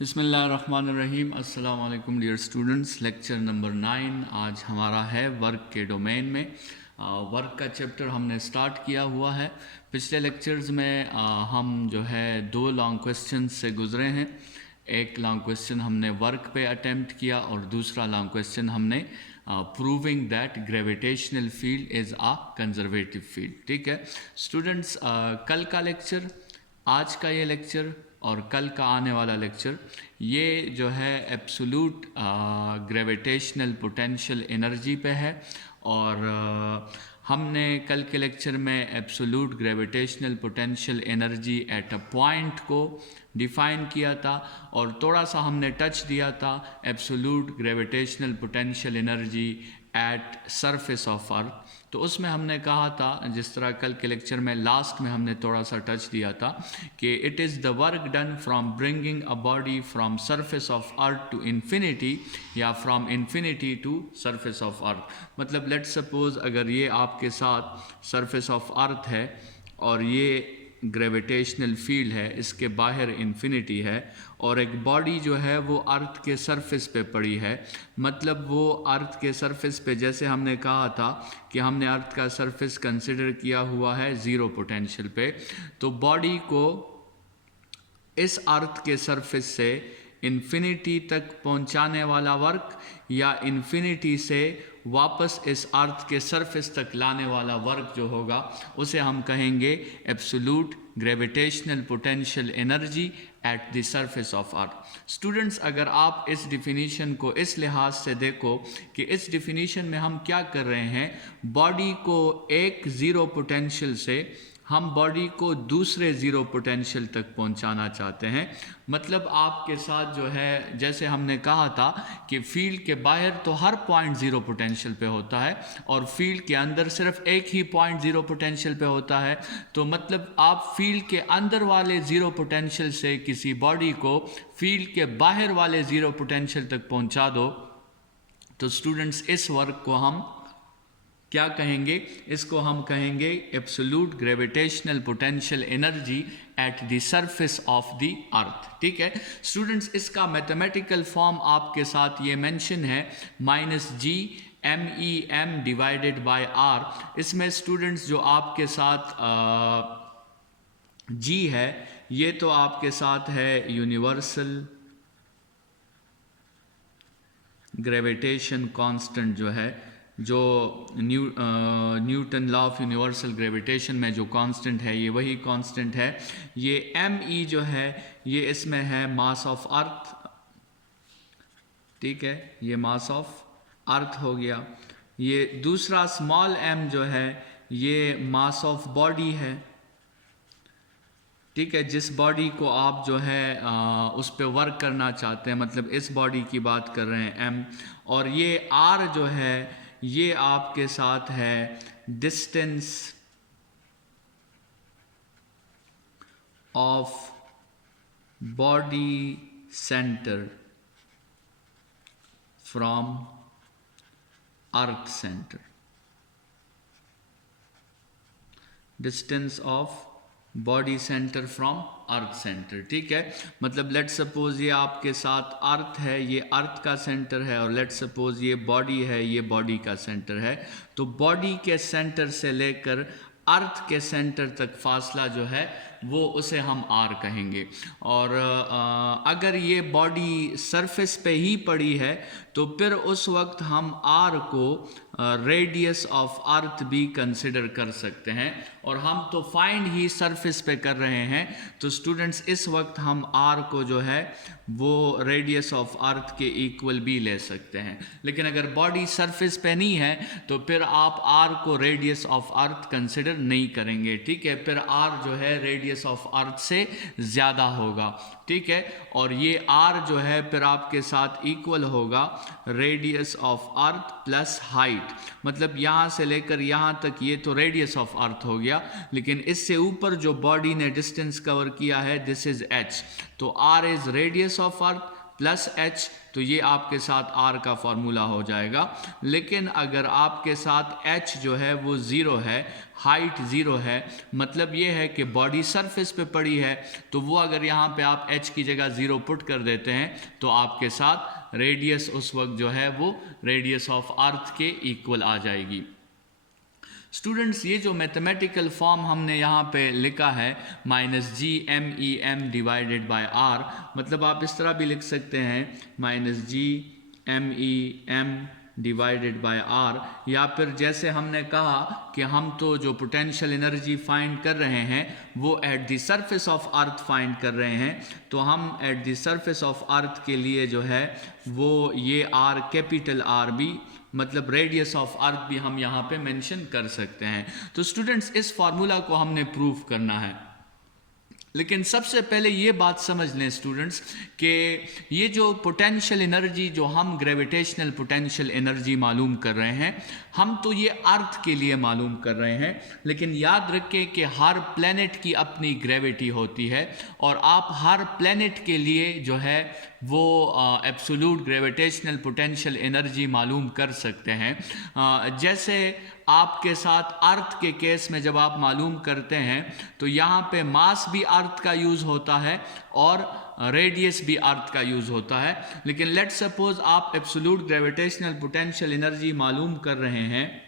बिस्मिल्लाहिर्रहमानिर्रहीम। अस्सलाम वालेकुम डियर स्टूडेंट्स। लेक्चर नंबर 9 आज हमारा है वर्क के डोमेन में। वर्क का चैप्टर हमने स्टार्ट किया हुआ है। पिछले लेक्चर्स में हम जो है 2 लॉन्ग क्वेश्चन से गुजरे हैं। एक लॉन्ग क्वेश्चन हमने वर्क पे अटेम्प्ट किया और दूसरा लॉन्ग क्वेश्चन हमने proving that gravitational field is a conservative field. ठीक है स्टूडेंट्स, कल का लेक्चर, आज का ये लेक्चर और कल का आने वाला लेक्चर, ये जो है एब्सोल्यूट ग्रेविटेशनल पोटेंशियल एनर्जी पे है। और हमने कल के लेक्चर में absolute gravitational potential energy at a point को डिफ़ाइन किया था और थोड़ा सा हमने टच दिया था absolute gravitational potential energy at surface of अर्थ। तो उसमें हमने कहा था, जिस तरह कल के लेक्चर में लास्ट में हमने थोड़ा सा टच दिया था कि it is the work done from bringing a body from surface of earth to infinity या from infinity to surface of earth. मतलब लेट्स सपोज अगर ये आपके साथ सरफेस ऑफ अर्थ है और ये ग्रेविटेशनल फील्ड है, इसके बाहर इन्फिनिटी है और एक बॉडी जो है वो अर्थ के सरफेस पे पड़ी है। मतलब वो अर्थ के सरफेस पे, जैसे हमने कहा था कि हमने अर्थ का सरफेस कंसिडर किया हुआ है ज़ीरो पोटेंशियल पे, तो बॉडी को इस अर्थ के सरफेस से इन्फिनिटी तक पहुंचाने वाला वर्क या इन्फिनिटी से वापस इस अर्थ के सरफेस तक लाने वाला वर्क जो होगा उसे हम कहेंगे absolute gravitational potential energy at the surface of earth. Students, अगर आप इस डिफिनीशन को इस लिहाज से देखो कि इस डिफिनीशन में हम क्या कर रहे हैं, बॉडी को एक ज़ीरो पोटेंशियल से हम बॉडी को दूसरे ज़ीरो पोटेंशियल तक पहुंचाना चाहते हैं। मतलब आपके साथ जो है, जैसे हमने कहा था कि फील्ड के बाहर तो हर पॉइंट ज़ीरो पोटेंशियल पे होता है और फील्ड के अंदर सिर्फ एक ही पॉइंट ज़ीरो पोटेंशियल पे होता है। तो मतलब आप फील्ड के अंदर वाले ज़ीरो पोटेंशियल से किसी बॉडी को फील्ड के बाहर वाले ज़ीरो पोटेंशियल तक पहुंचा दो, तो स्टूडेंट्स इस वर्क को हम क्या कहेंगे? इसको हम कहेंगे absolute gravitational potential energy at the surface of the earth. ठीक है स्टूडेंट्स, इसका मैथमेटिकल फॉर्म आपके साथ ये मेंशन है -GMEM डिवाइडेड बाय R। इसमें स्टूडेंट्स जो आपके साथ G है, ये तो आपके साथ है यूनिवर्सल ग्रेविटेशन कांस्टेंट जो है, जो Newton law of universal gravitation में जो कांस्टेंट है ये वही कांस्टेंट है। ये ME जो है ये इसमें है मास ऑफ अर्थ। ठीक है, ये मास ऑफ अर्थ हो गया। ये दूसरा स्मॉल m जो है ये मास ऑफ बॉडी है। ठीक है, जिस बॉडी को आप जो है उस पर वर्क करना चाहते हैं, मतलब इस बॉडी की बात कर रहे हैं M। और ये R जो है ये आपके साथ है distance of body centre from earth centre. Distance of body centre from earth centre. ठीक है, मतलब लेट सपोज ये आपके साथ अर्थ है, ये अर्थ का सेंटर है, और लेट सपोज ये बॉडी है, ये बॉडी का सेंटर है। तो बॉडी के सेंटर से लेकर अर्थ के सेंटर तक फासला जो है वो उसे हम R कहेंगे। और अगर ये बॉडी सरफेस पे ही पड़ी है तो फिर उस वक्त हम R को रेडियस ऑफ अर्थ भी कंसिडर कर सकते हैं, और हम तो फाइंड ही सरफेस पे कर रहे हैं। तो स्टूडेंट्स इस वक्त हम R को जो है वो रेडियस ऑफ अर्थ के इक्वल भी ले सकते हैं। लेकिन अगर बॉडी सरफेस पे नहीं है तो फिर आप R को रेडियस ऑफ अर्थ कंसिडर नहीं करेंगे। ठीक है, फिर R जो है रेडियस ऑफ अर्थ से ज़्यादा होगा। ठीक है, और ये R जो है फिर आपके साथ इक्वल होगा radius of earth plus height. मतलब यहाँ से लेकर यहाँ तक ये तो रेडियस ऑफ अर्थ हो गया, लेकिन इससे ऊपर जो बॉडी ने डिस्टेंस कवर किया है दिस इज h। तो R is radius of earth plus h, तो ये आपके साथ r का फॉर्मूला हो जाएगा। लेकिन अगर आपके साथ h जो है वो 0 है, हाइट 0 है, मतलब ये है कि बॉडी सरफेस पे पड़ी है, तो वो अगर यहाँ पे आप h की जगह 0 पुट कर देते हैं तो आपके साथ रेडियस उस वक्त जो है वो रेडियस ऑफ अर्थ के इक्वल आ जाएगी। स्टूडेंट्स, ये जो मैथमेटिकल फॉर्म हमने यहाँ पे लिखा है -GMEM डिवाइडेड बाय r, मतलब आप इस तरह भी लिख सकते हैं -GMEM डिवाइडेड बाय r, या फिर जैसे हमने कहा कि हम तो जो पोटेंशियल एनर्जी फाइंड कर रहे हैं वो at the surface of earth find कर रहे हैं, तो हम एट द सरफेस ऑफ अर्थ के लिए जो है वो ये r, कैपिटल R भी, मतलब रेडियस ऑफ अर्थ भी हम यहाँ पे मेंशन कर सकते हैं। तो स्टूडेंट्स, इस फार्मूला को हमने प्रूव करना है, लेकिन सबसे पहले ये बात समझ लें स्टूडेंट्स कि ये जो पोटेंशियल एनर्जी जो हम ग्रेविटेशनल पोटेंशियल एनर्जी मालूम कर रहे हैं, हम तो ये अर्थ के लिए मालूम कर रहे हैं, लेकिन याद रखें कि हर प्लेनेट की अपनी ग्रेविटी होती है और आप हर प्लेनेट के लिए जो है वो एब्सोल्यूट ग्रेविटेशनल पोटेंशियल एनर्जी मालूम कर सकते हैं। जैसे आपके साथ अर्थ के केस में जब आप मालूम करते हैं तो यहाँ पे मास भी अर्थ का यूज़ होता है और रेडियस भी अर्थ का यूज़ होता है। लेकिन लेट सपोज आप एब्सोल्यूट ग्रेविटेशनल पोटेंशियल एनर्जी मालूम कर रहे हैं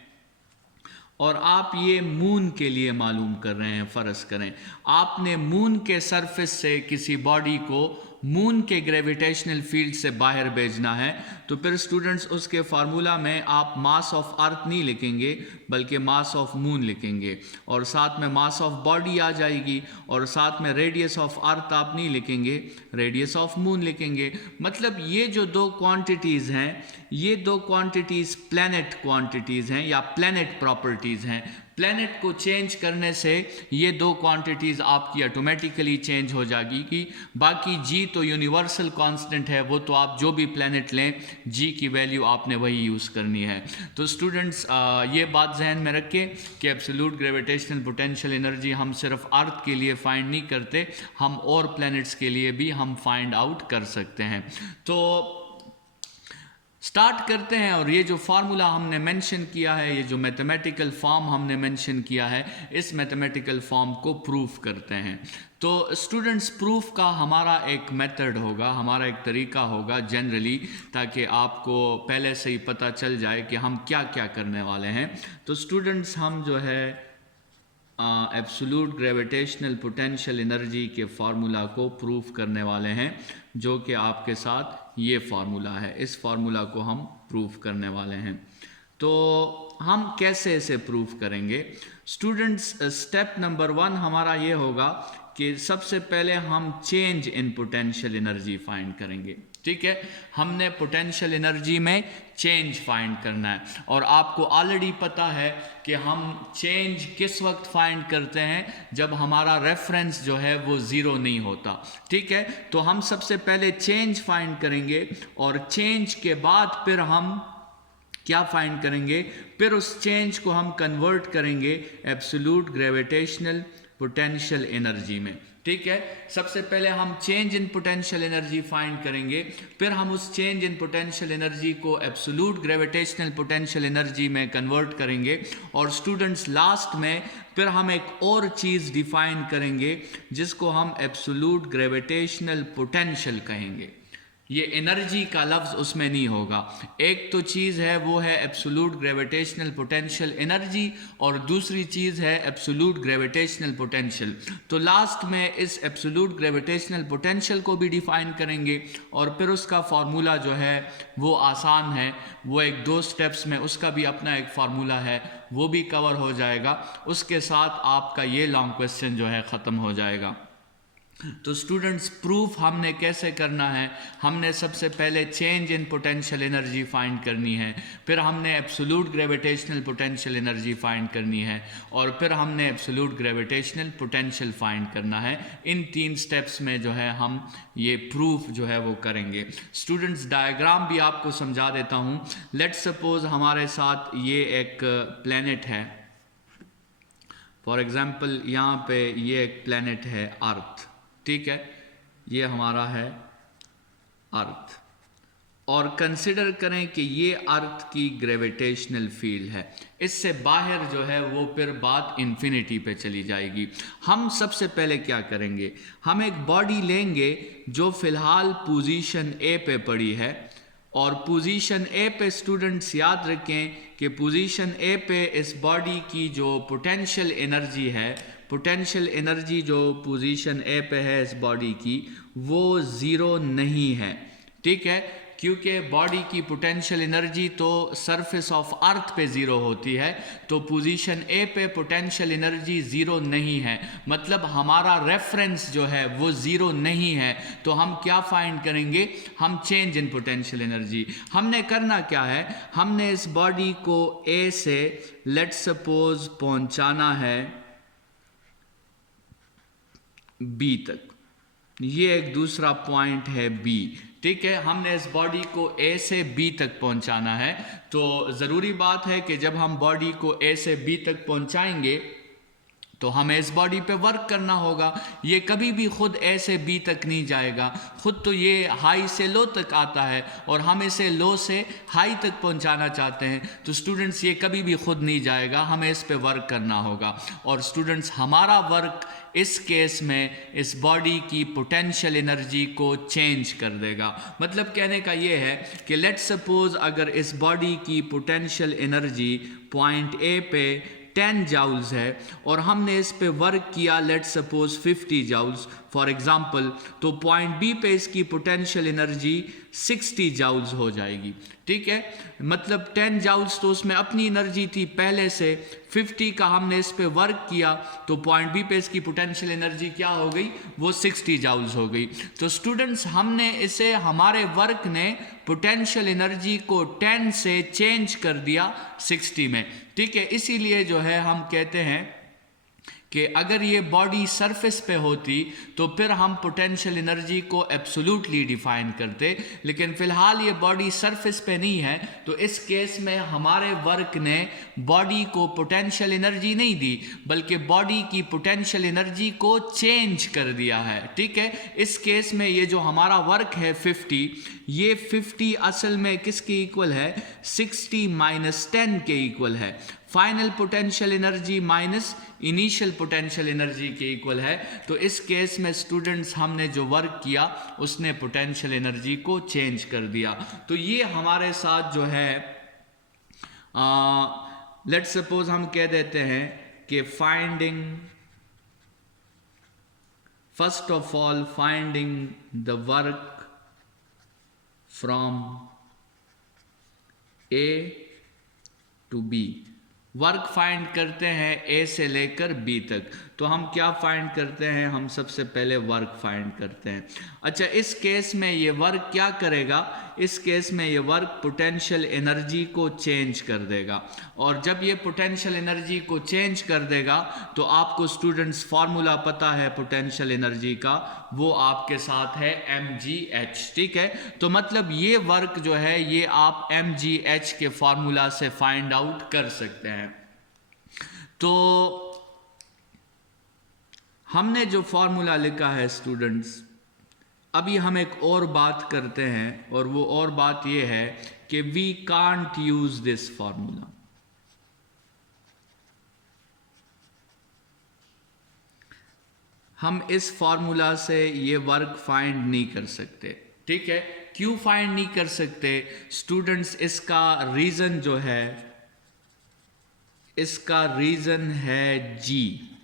और आप ये मून के लिए मालूम कर रहे हैं। फ़र्ज़ करें आपने मून के सरफेस से किसी बॉडी को मून के ग्रेविटेशनल फील्ड से बाहर भेजना है, तो फिर स्टूडेंट्स उसके फार्मूला में आप मास ऑफ अर्थ नहीं लिखेंगे बल्कि मास ऑफ मून लिखेंगे, और साथ में मास ऑफ बॉडी आ जाएगी, और साथ में रेडियस ऑफ अर्थ आप नहीं लिखेंगे, रेडियस ऑफ मून लिखेंगे। मतलब ये जो दो क्वांटिटीज़ हैं, ये दो क्वांटिटीज़ प्लैनेट क्वांटिटीज़ हैं या प्लैनेट प्रॉपर्टीज़ हैं। प्लैनेट को चेंज करने से ये दो क्वांटिटीज़ आपकी ऑटोमेटिकली चेंज हो जाएगी कि बाकी जी तो यूनिवर्सल कांस्टेंट है, वो तो आप जो भी प्लैनेट लें जी की वैल्यू आपने वही यूज़ करनी है। तो स्टूडेंट्स, ये बात जहन में रखें कि एब्सोल्यूट ग्रेविटेशनल पोटेंशियल एनर्जी हम सिर्फ अर्थ के लिए फाइंड नहीं करते, हम और प्लैनेट्स के लिए भी हम फाइंड आउट कर सकते हैं। तो स्टार्ट करते हैं, और ये जो फार्मूला हमने मेंशन किया है, ये जो मैथमेटिकल फॉर्म हमने मेंशन किया है, इस मैथमेटिकल फॉर्म को प्रूफ करते हैं। तो स्टूडेंट्स, प्रूफ का हमारा एक मेथड होगा, हमारा एक तरीका होगा जनरली, ताकि आपको पहले से ही पता चल जाए कि हम क्या क्या करने वाले हैं। तो स्टूडेंट्स, हम जो है एब्सोल्यूट ग्रेविटेशनल पोटेंशियल एनर्जी के फार्मूला को प्रूफ करने वाले हैं, जो कि आपके साथ ये फार्मूला है। इस फार्मूला को हम प्रूफ करने वाले हैं। तो हम कैसे इसे प्रूफ करेंगे स्टूडेंट्स? स्टेप नंबर 1 हमारा ये होगा कि सबसे पहले हम change in potential energy find करेंगे। ठीक है, हमने पोटेंशियल एनर्जी में चेंज फाइंड करना है, और आपको ऑलरेडी पता है कि हम चेंज किस वक्त फाइंड करते हैं, जब हमारा रेफरेंस जो है वो ज़ीरो नहीं होता। ठीक है, तो हम सबसे पहले चेंज फाइंड करेंगे, और चेंज के बाद फिर हम क्या फाइंड करेंगे, फिर उस चेंज को हम कन्वर्ट करेंगे एब्सोल्यूट ग्रेविटेशनल पोटेंशियल एनर्जी में। ठीक है, सबसे पहले हम change in potential energy find करेंगे, फिर हम उस चेंज इन पोटेंशियल एनर्जी को एब्सोल्यूट ग्रेविटेशनल पोटेंशियल एनर्जी में कन्वर्ट करेंगे, और स्टूडेंट्स लास्ट में फिर हम एक और चीज़ डिफाइन करेंगे जिसको हम एब्सोल्यूट ग्रेविटेशनल पोटेंशियल कहेंगे। ये एनर्जी का लफ्ज़ उसमें नहीं होगा। एक तो चीज़ है वो है एब्सोल्यूट ग्रेविटेशनल पोटेंशियल एनर्जी, और दूसरी चीज़ है एब्सोल्यूट ग्रेविटेशनल पोटेंशियल। तो लास्ट में इस एब्सोल्यूट ग्रेविटेशनल पोटेंशियल को भी डिफाइन करेंगे, और फिर उसका फार्मूला जो है वो आसान है, वो एक 2 स्टेप्स में उसका भी अपना एक फार्मूला है, वो भी कवर हो जाएगा। उसके साथ आपका ये लॉन्ग क्वेश्चन जो है ख़त्म हो जाएगा। तो स्टूडेंट्स, प्रूफ हमने कैसे करना है? हमने सबसे पहले change in potential energy find करनी है, फिर हमने absolute gravitational potential energy find करनी है, और फिर हमने एब्सोल्यूट ग्रेविटेशनल पोटेंशियल फाइंड करना है। इन 3 स्टेप्स में जो है हम ये प्रूफ जो है वो करेंगे। स्टूडेंट्स, डायग्राम भी आपको समझा देता हूँ। लेट सपोज हमारे साथ ये एक प्लैनेट है, फॉर एग्जांपल यहाँ पे ये एक प्लैनेट है अर्थ। ठीक है, ये हमारा है अर्थ, और कंसिडर करें कि ये अर्थ की ग्रेविटेशनल फील्ड है, इससे बाहर जो है वो फिर बात इन्फिनिटी पे चली जाएगी। हम सबसे पहले क्या करेंगे, हम एक बॉडी लेंगे जो फिलहाल पोजीशन ए पे पड़ी है, और पोजीशन ए पे स्टूडेंट्स याद रखें कि पोजीशन ए पे इस बॉडी की जो पोटेंशियल एनर्जी है, पोटेंशियल एनर्जी जो पोजीशन ए पे है इस बॉडी की, वो ज़ीरो नहीं है, ठीक है, क्योंकि बॉडी की पोटेंशियल एनर्जी तो सरफेस ऑफ अर्थ पे ज़ीरो होती है, तो पोजीशन ए पे पोटेंशियल एनर्जी ज़ीरो नहीं है, मतलब हमारा रेफरेंस जो है वो ज़ीरो नहीं है। तो हम क्या फाइंड करेंगे, हम चेंज इन पोटेंशियल एनर्जी। हमने करना क्या है, हमने इस बॉडी को ए से लेट्स सपोज पहुंचाना है बी तक, ये एक दूसरा पॉइंट है बी, ठीक है। हमने इस बॉडी को ए से बी तक पहुंचाना है, तो ज़रूरी बात है कि जब हम बॉडी को ए से बी तक पहुंचाएंगे तो हमें इस बॉडी पे वर्क करना होगा। ये कभी भी खुद ए से बी तक नहीं जाएगा, खुद तो ये हाई से लो तक आता है और हम इसे लो से हाई तक पहुंचाना चाहते हैं, तो स्टूडेंट्स ये कभी भी खुद नहीं जाएगा, हमें इस पे वर्क करना होगा। और स्टूडेंट्स हमारा वर्क इस केस में इस बॉडी की पोटेंशियल एनर्जी को चेंज कर देगा। मतलब कहने का ये है कि लेट्स सपोज अगर इस बॉडी की पोटेंशियल एनर्जी पॉइंट ए पे 10 जाउल्स है और हमने इस पे वर्क किया let's suppose 50 joules for example, तो पॉइंट बी पे इसकी पोटेंशियल एनर्जी 60 जाउल्स हो जाएगी, ठीक है। मतलब 10 जाउल्स तो उसमें अपनी एनर्जी थी पहले से, 50 का हमने इस पे वर्क किया तो पॉइंट बी पे इसकी पोटेंशियल एनर्जी क्या हो गई, वो 60 जाउल्स हो गई। तो स्टूडेंट्स हमने इसे, हमारे वर्क ने पोटेंशियल एनर्जी को 10 से चेंज कर दिया 60 में, ठीक है। इसीलिए जो है हम कहते हैं कि अगर ये बॉडी सरफेस पे होती तो फिर हम पोटेंशियल एनर्जी को एब्सोल्युटली डिफाइन करते, लेकिन फ़िलहाल ये बॉडी सरफेस पे नहीं है, तो इस केस में हमारे वर्क ने बॉडी को पोटेंशियल एनर्जी नहीं दी बल्कि बॉडी की पोटेंशियल एनर्जी को चेंज कर दिया है, ठीक है। इस केस में ये जो हमारा वर्क है 50, ये 50 असल में किसके इक्वल है, 60 माइनस 10 के इक्वल है। Final potential energy minus initial potential energy के इक्वल है। तो इस केस में स्टूडेंट्स हमने जो वर्क किया उसने पोटेंशियल एनर्जी को चेंज कर दिया। तो ये हमारे साथ जो है लेट्स सपोज हम कह देते हैं कि finding, first of all finding the work from A to B, work find करते हैं ए से लेकर बी तक। तो हम क्या फाइंड करते हैं, हम सबसे पहले वर्क फाइंड करते हैं। अच्छा, इस केस में ये वर्क क्या करेगा, इस केस में ये वर्क पोटेंशियल एनर्जी को चेंज कर देगा, और जब ये पोटेंशियल एनर्जी को चेंज कर देगा तो आपको स्टूडेंट्स फार्मूला पता है पोटेंशियल एनर्जी का, वो आपके साथ है mgh, ठीक है। तो मतलब ये वर्क जो है ये आप mgh के फार्मूला से फाइंड आउट कर सकते हैं। तो हमने जो फार्मूला लिखा है स्टूडेंट्स, अभी हम एक और बात करते हैं, और वो और बात ये है कि we can't use this formula. हम इस फार्मूला से ये वर्क फाइंड नहीं कर सकते, ठीक है। क्यों फाइंड नहीं कर सकते स्टूडेंट्स, इसका रीजन जो है, इसका रीजन है जी।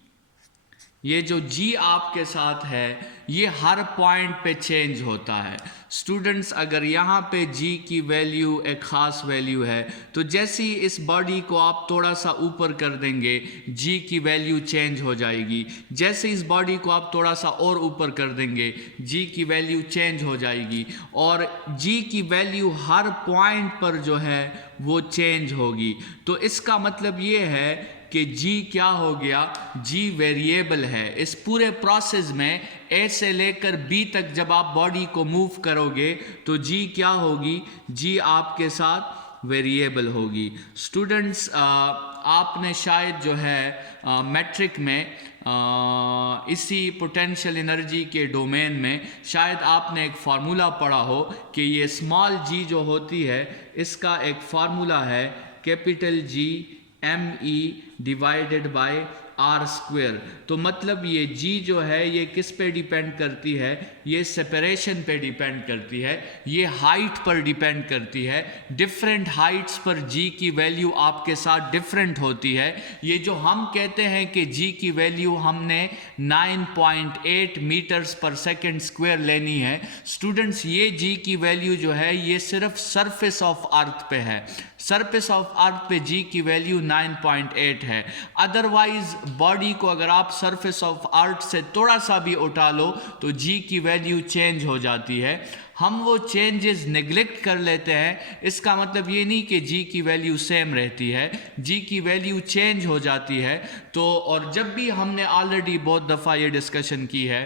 ये जो जी आपके साथ है ये हर पॉइंट पे चेंज होता है। स्टूडेंट्स अगर यहाँ पे जी की वैल्यू एक ख़ास वैल्यू है, तो जैसे ही इस बॉडी को आप थोड़ा सा ऊपर कर देंगे जी की वैल्यू चेंज हो जाएगी, जैसे इस बॉडी को आप थोड़ा सा और ऊपर कर देंगे जी की वैल्यू चेंज हो जाएगी, और जी की वैल्यू हर पॉइंट पर जो है वो चेंज होगी। तो इसका मतलब ये है कि जी क्या हो गया, जी वेरिएबल है। इस पूरे प्रोसेस में ए से लेकर बी तक जब आप बॉडी को मूव करोगे तो जी क्या होगी, जी आपके साथ वेरिएबल होगी। स्टूडेंट्स आपने शायद जो है मैट्रिक में इसी पोटेंशियल एनर्जी के डोमेन में शायद आपने एक फार्मूला पढ़ा हो कि ये स्मॉल जी जो होती है इसका एक फार्मूला है capital G ME divided by R square. तो मतलब ये जी जो है ये किस पे डिपेंड करती है, ये सेपरेशन पे डिपेंड करती है, ये हाइट पर डिपेंड करती है। डिफरेंट हाइट्स पर जी की वैल्यू आपके साथ डिफरेंट होती है। ये जो हम कहते हैं कि जी की वैल्यू हमने 9.8 मीटर्स पर सेकेंड स्क्वायर लेनी है, स्टूडेंट्स ये जी की वैल्यू जो है ये सिर्फ सरफेस ऑफ अर्थ पे है। सरफेस ऑफ अर्थ पे जी की वैल्यू 9.8 है। अदरवाइज बॉडी को अगर आप सरफेस ऑफ अर्थ से थोड़ा सा भी उठा लो तो जी की वैल्यू चेंज हो जाती है। हम वो चेंजेस नेग्लेक्ट कर लेते हैं। इसका मतलब ये नहीं कि जी की वैल्यू सेम रहती है, जी की वैल्यू चेंज हो जाती है। तो और जब भी हमने ऑलरेडी बहुत दफ़ा ये डिस्कशन की है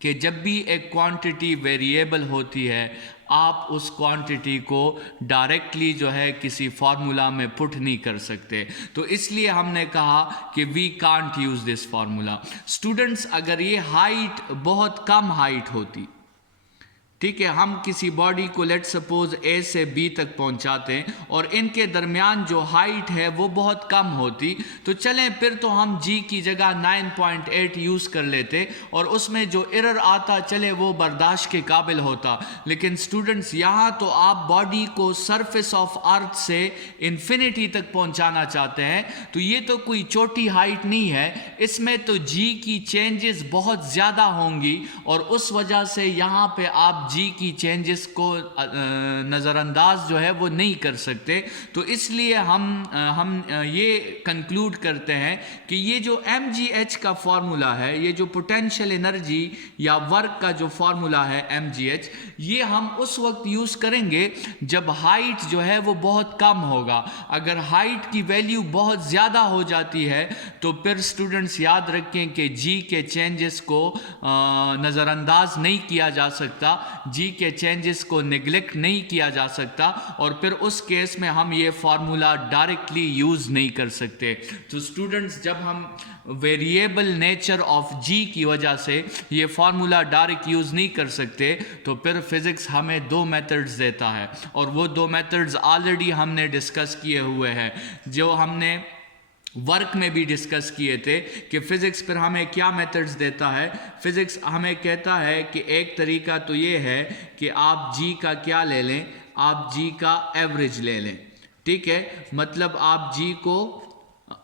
कि जब भी एक क्वांटिटी वेरिएबल होती है आप उस क्वांटिटी को डायरेक्टली जो है किसी फार्मूला में पुट नहीं कर सकते। तो इसलिए हमने कहा कि we can't use this formula. Students अगर ये हाइट बहुत कम हाइट होती, ठीक है, हम किसी बॉडी को लेट सपोज ए से बी तक पहुंचाते हैं और इनके दरमियान जो हाइट है वो बहुत कम होती, तो चलें फिर तो हम जी की जगह 9.8 यूज़ कर लेते और उसमें जो एरर आता चले वो बर्दाश्त के काबिल होता। लेकिन स्टूडेंट्स यहाँ तो आप बॉडी को सरफेस ऑफ अर्थ से इन्फिनिटी तक पहुंचाना चाहते हैं, तो ये तो कोई छोटी हाइट नहीं है, इसमें तो जी की चेंजेस बहुत ज़्यादा होंगी और उस वजह से यहाँ पे आप जी की चेंजेस को नज़रअंदाज जो है वो नहीं कर सकते। तो इसलिए हम ये कंक्लूड करते हैं कि ये जो mgh का फॉर्मूला है, ये जो पोटेंशियल एनर्जी या वर्क का जो फॉर्मूला है mgh, ये हम उस वक्त यूज़ करेंगे जब हाइट जो है वो बहुत कम होगा। अगर हाइट की वैल्यू बहुत ज़्यादा हो जाती है तो फिर स्टूडेंट्स याद रखें कि जी के चेंजेस को नज़रअंदाज नहीं किया जा सकता, जी के चेंजेस को नेग्लेक्ट नहीं किया जा सकता और फिर उस केस में हम ये फार्मूला डायरेक्टली यूज़ नहीं कर सकते। तो स्टूडेंट्स जब हम वेरिएबल नेचर ऑफ जी की वजह से ये फार्मूला डायरेक्ट यूज़ नहीं कर सकते तो फिर फिज़िक्स हमें दो मेथड्स देता है और वो दो मेथड्स ऑलरेडी हमने डिस्कस किए हुए हैं, जो हमने वर्क में भी डिस्कस किए थे कि फ़िज़िक्स पर हमें क्या मेथड्स देता है। फ़िज़िक्स हमें कहता है कि एक तरीका तो ये है कि आप जी का क्या ले लें, आप जी का एवरेज ले लें, ठीक है, मतलब आप जी को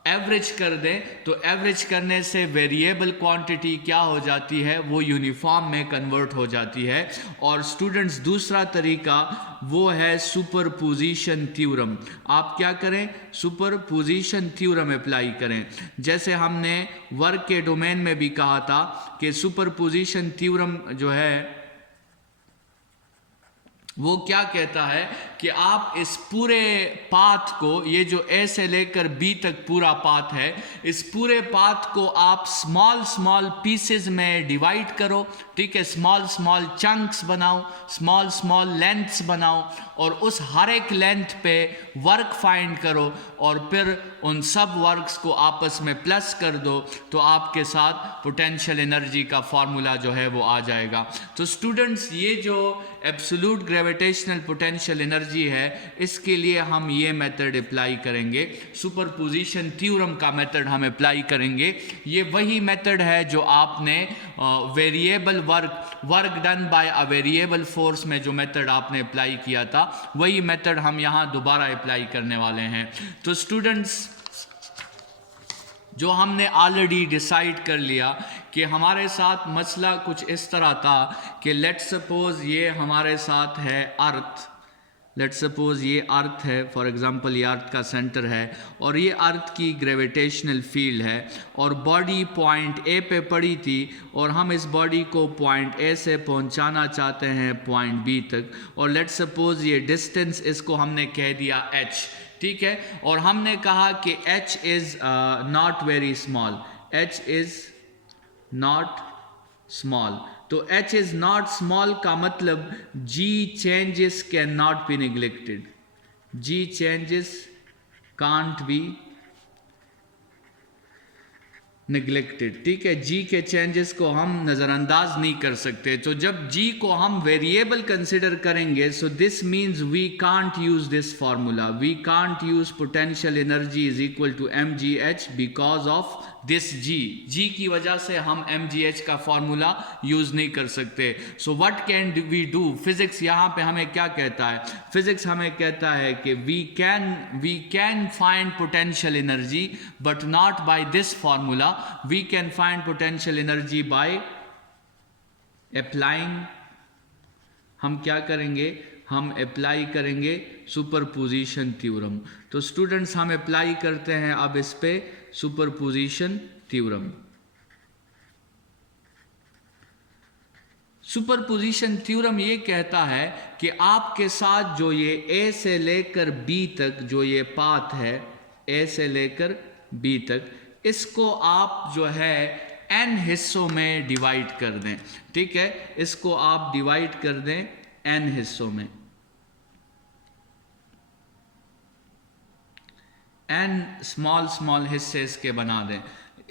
एवरेज कर दें तो एवरेज करने से वेरिएबल क्वांटिटी क्या हो जाती है, वो यूनिफॉर्म में कन्वर्ट हो जाती है। और स्टूडेंट्स दूसरा तरीका वो है सुपरपोजिशन थ्योरम। आप क्या करें, सुपरपोजिशन थ्योरम अप्लाई करें। जैसे हमने वर्क के डोमेन में भी कहा था कि सुपरपोजिशन थ्योरम जो है वो क्या कहता है कि आप इस पूरे पाथ को, ये जो ए से लेकर बी तक पूरा पाथ है, इस पूरे पाथ को आप स्मॉल स्मॉल पीसेस में डिवाइड करो, ठीक है, स्मॉल स्मॉल चंक्स बनाओ, स्मॉल स्मॉल लेंथ्स बनाओ और उस हर एक लेंथ पे वर्क फाइंड करो और फिर उन सब वर्क्स को आपस में प्लस कर दो तो आपके साथ पोटेंशियल एनर्जी का फॉर्मूला जो है वो आ जाएगा। तो स्टूडेंट्स ये जो एब्सोल्यूट ग्रेविटेशनल पोटेंशियल एनर्जी है इसके लिए हम ये मेथड अप्लाई करेंगे, सुपरपोजिशन थ्योरम का मेथड हम अप्लाई करेंगे। ये वही मेथड है जो आपने variable work done by a variable force में जो मेथड आपने अप्लाई किया था वही मेथड हम यहाँ दोबारा अप्लाई करने वाले हैं। तो स्टूडेंट्स जो हमने ऑलरेडी डिसाइड कर लिया कि हमारे साथ मसला कुछ इस तरह था कि लेट्स सपोज ये हमारे साथ है अर्थ, लेट्स सपोज ये अर्थ है, फॉर एग्जांपल ये अर्थ का सेंटर है और ये अर्थ की ग्रेविटेशनल फील्ड है और बॉडी पॉइंट ए पे पड़ी थी और हम इस बॉडी को पॉइंट ए से पहुंचाना चाहते हैं पॉइंट बी तक और लेट्स सपोज ये डिस्टेंस इसको हमने कह दिया h, ठीक है, और हमने कहा कि h is not very small, h is not small. तो h इज़ नॉट स्मॉल का मतलब g changes can not be neglected, g changes can't be neglected, ठीक है। जी के चेंजेस को हम नज़रअंदाज नहीं कर सकते, तो जब जी को हम वेरिएबल कंसिडर करेंगे, so this means we can't use this formula, we can't use potential energy is equal to mgh because of this g की वजह से हम mgh का फार्मूला यूज नहीं कर सकते। So what can we do, physics यहाँ पे हमें क्या कहता है, फिजिक्स हमें कहता है कि we can find potential energy but not by this formula, we can find potential energy by applying, हम क्या करेंगे, हम अप्लाई करेंगे सुपरपोजिशन थ्योरम। तो स्टूडेंट्स हम अप्लाई करते हैं अब इस पे सुपरपोजिशन थ्योरम। सुपरपोजिशन थ्योरम ये कहता है कि आपके साथ जो ये ए से लेकर बी तक जो ये पाथ है, ए से लेकर बी तक, इसको आप जो है n हिस्सों में डिवाइड कर दें, ठीक है, इसको आप डिवाइड कर दें n हिस्सों में, n स्मॉल हिस्से इसके बना दें।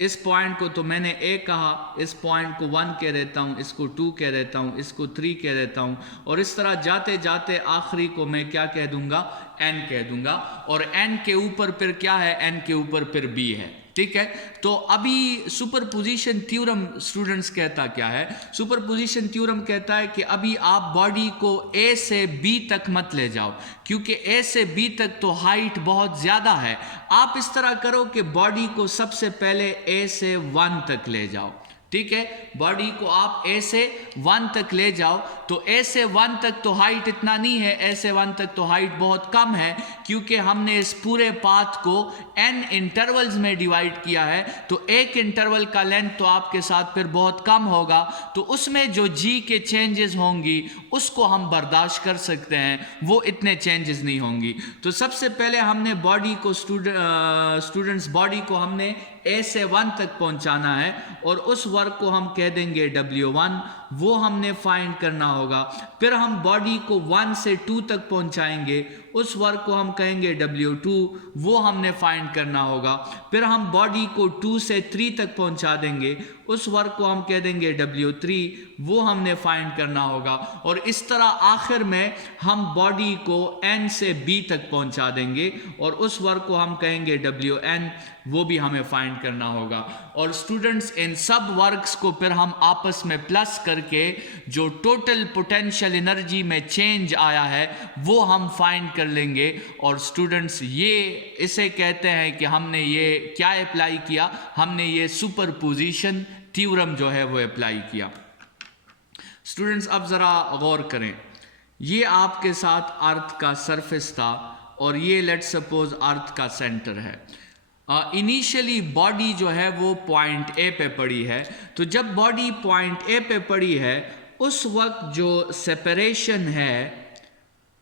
इस पॉइंट को तो मैंने a कहा, इस पॉइंट को 1 कह देता हूँ, इसको 2 कह देता हूँ, इसको 3 कह देता हूँ, और इस तरह जाते जाते आखिरी को मैं क्या कह दूंगा, n कह दूंगा, और n के ऊपर फिर क्या है, n के ऊपर फिर b है, ठीक है। तो अभी सुपरपोजिशन थ्योरम स्टूडेंट्स कहता क्या है, सुपरपोजिशन थ्योरम कहता है कि अभी आप बॉडी को ए से बी तक मत ले जाओ, क्योंकि ए से बी तक तो हाइट बहुत ज्यादा है। आप इस तरह करो कि बॉडी को सबसे पहले ए से 1 तक ले जाओ, ठीक है, बॉडी को आप ए से 1 तक ले जाओ। तो ए से 1 तक तो हाइट इतना नहीं है, ए से 1 तक तो हाइट बहुत कम है, क्योंकि हमने इस पूरे पाथ को n इंटरवल्स में डिवाइड किया है, तो एक इंटरवल का लेंथ तो आपके साथ फिर बहुत कम होगा, तो उसमें जो जी के चेंजेस होंगी उसको हम बर्दाश्त कर सकते हैं, वो इतने चेंजेस नहीं होंगी। तो सबसे पहले हमने बॉडी को स्टूडेंट्स बॉडी को हमने ए से 1 तक पहुंचाना है, और उस वर्क को हम कह देंगे W1, वो हमने फाइंड करना होगा। फिर हम बॉडी को 1 से 2 तक पहुंचाएंगे, उस वर्क को हम कहेंगे W2, वो हमने फाइंड करना होगा। फिर हम बॉडी को 2 से 3 तक पहुंचा देंगे, उस वर्क को हम कह देंगे W3, वो हमने फाइंड करना होगा। और इस तरह आखिर में हम बॉडी को n से b तक पहुंचा देंगे, और उस वर्क को हम कहेंगे Wn, वो भी हमें फाइंड करना होगा। और स्टूडेंट्स इन सब वर्क्स को फिर हम आपस में प्लस करके जो टोटल पोटेंशियल एनर्जी में चेंज आया है वो हम फाइंड कर लेंगे। और स्टूडेंट्स ये इसे कहते हैं कि हमने ये क्या अप्लाई किया, हमने ये सुपरपोजिशन थ्योरम जो है वो अप्लाई किया। स्टूडेंट्स अब ज़रा गौर करें, ये आपके साथ अर्थ का सरफेस था, और ये लेट्स सपोज अर्थ का सेंटर है। इनिशियली बॉडी जो है वो पॉइंट ए पे पड़ी है, तो जब बॉडी पॉइंट ए पे पड़ी है उस वक्त जो सेपरेशन है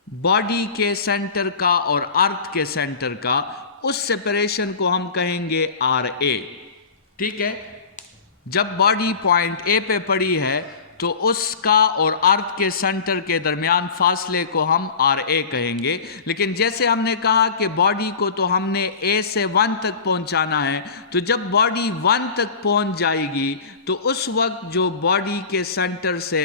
बॉडी के सेंटर का और अर्थ के सेंटर का, उस सेपरेशन को हम कहेंगे आर ए, ठीक है। जब बॉडी पॉइंट ए पे पड़ी है तो उसका और अर्थ के सेंटर के दरमियान फासले को हम आर ए कहेंगे। लेकिन जैसे हमने कहा कि बॉडी को तो हमने ए से 1 तक पहुंचाना है, तो जब बॉडी 1 तक पहुंच जाएगी तो उस वक्त जो बॉडी के सेंटर से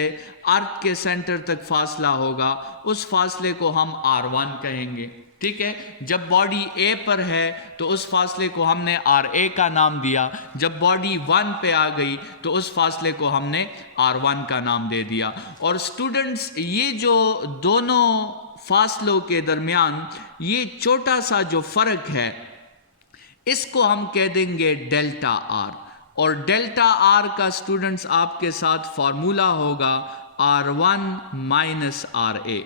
अर्थ के सेंटर तक फासला होगा उस फासले को हम R1 कहेंगे, ठीक है। जब बॉडी ए पर है तो उस फासले को हमने आर ए का नाम दिया, जब बॉडी 1 पे आ गई तो उस फासले को हमने R1 का नाम दे दिया। और स्टूडेंट्स ये जो दोनों फासलों के दरमियान ये छोटा सा जो फर्क है इसको हम कह देंगे डेल्टा आर, और डेल्टा आर का स्टूडेंट्स आपके साथ फॉर्मूला होगा R1 माइनस आर ए,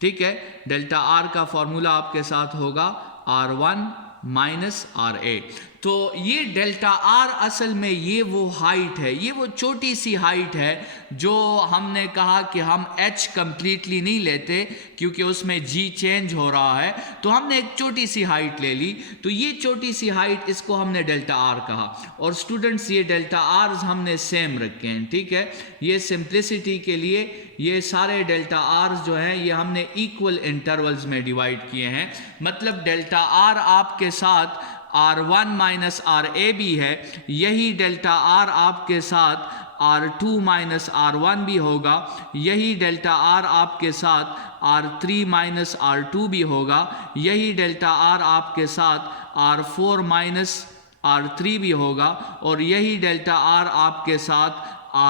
ठीक है। डेल्टा आर का फॉर्मूला आपके साथ होगा R1 माइनस आर ए। तो ये डेल्टा आर असल में ये वो हाइट है, ये वो छोटी सी हाइट है जो हमने कहा कि हम h कंप्लीटली नहीं लेते क्योंकि उसमें g चेंज हो रहा है, तो हमने एक छोटी सी हाइट ले ली। तो ये छोटी सी हाइट इसको हमने डेल्टा आर कहा। और स्टूडेंट्स ये डेल्टा आर हमने सेम रखे हैं, ठीक है। ये सिंप्लिसिटी के लिए ये सारे डेल्टा आर जो हैं ये हमने इक्वल इंटरवल्स में डिवाइड किए हैं। मतलब डेल्टा आर आपके साथ R1 माइनस RA भी है, यही डेल्टा R आपके साथ R2 माइनस R1 भी होगा, यही डेल्टा R आपके साथ R3 माइनस R2 भी होगा, यही डेल्टा R आपके साथ R4 माइनस R3 भी होगा, और यही डेल्टा R आपके साथ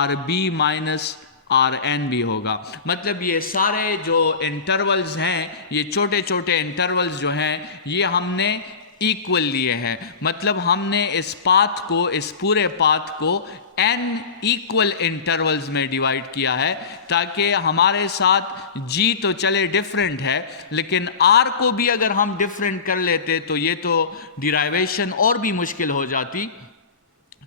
RB माइनस Rn भी होगा। मतलब ये सारे जो इंटरवल्स हैं, ये छोटे छोटे इंटरवल्स जो हैं, ये हमने इक्वल लिए हैं। मतलब हमने इस पाथ को, इस पूरे पाथ को n इक्वल इंटरवल्स में डिवाइड किया है, ताकि हमारे साथ g तो चले डिफरेंट है, लेकिन r को भी अगर हम डिफरेंट कर लेते तो ये तो डिराइवेशन और भी मुश्किल हो जाती।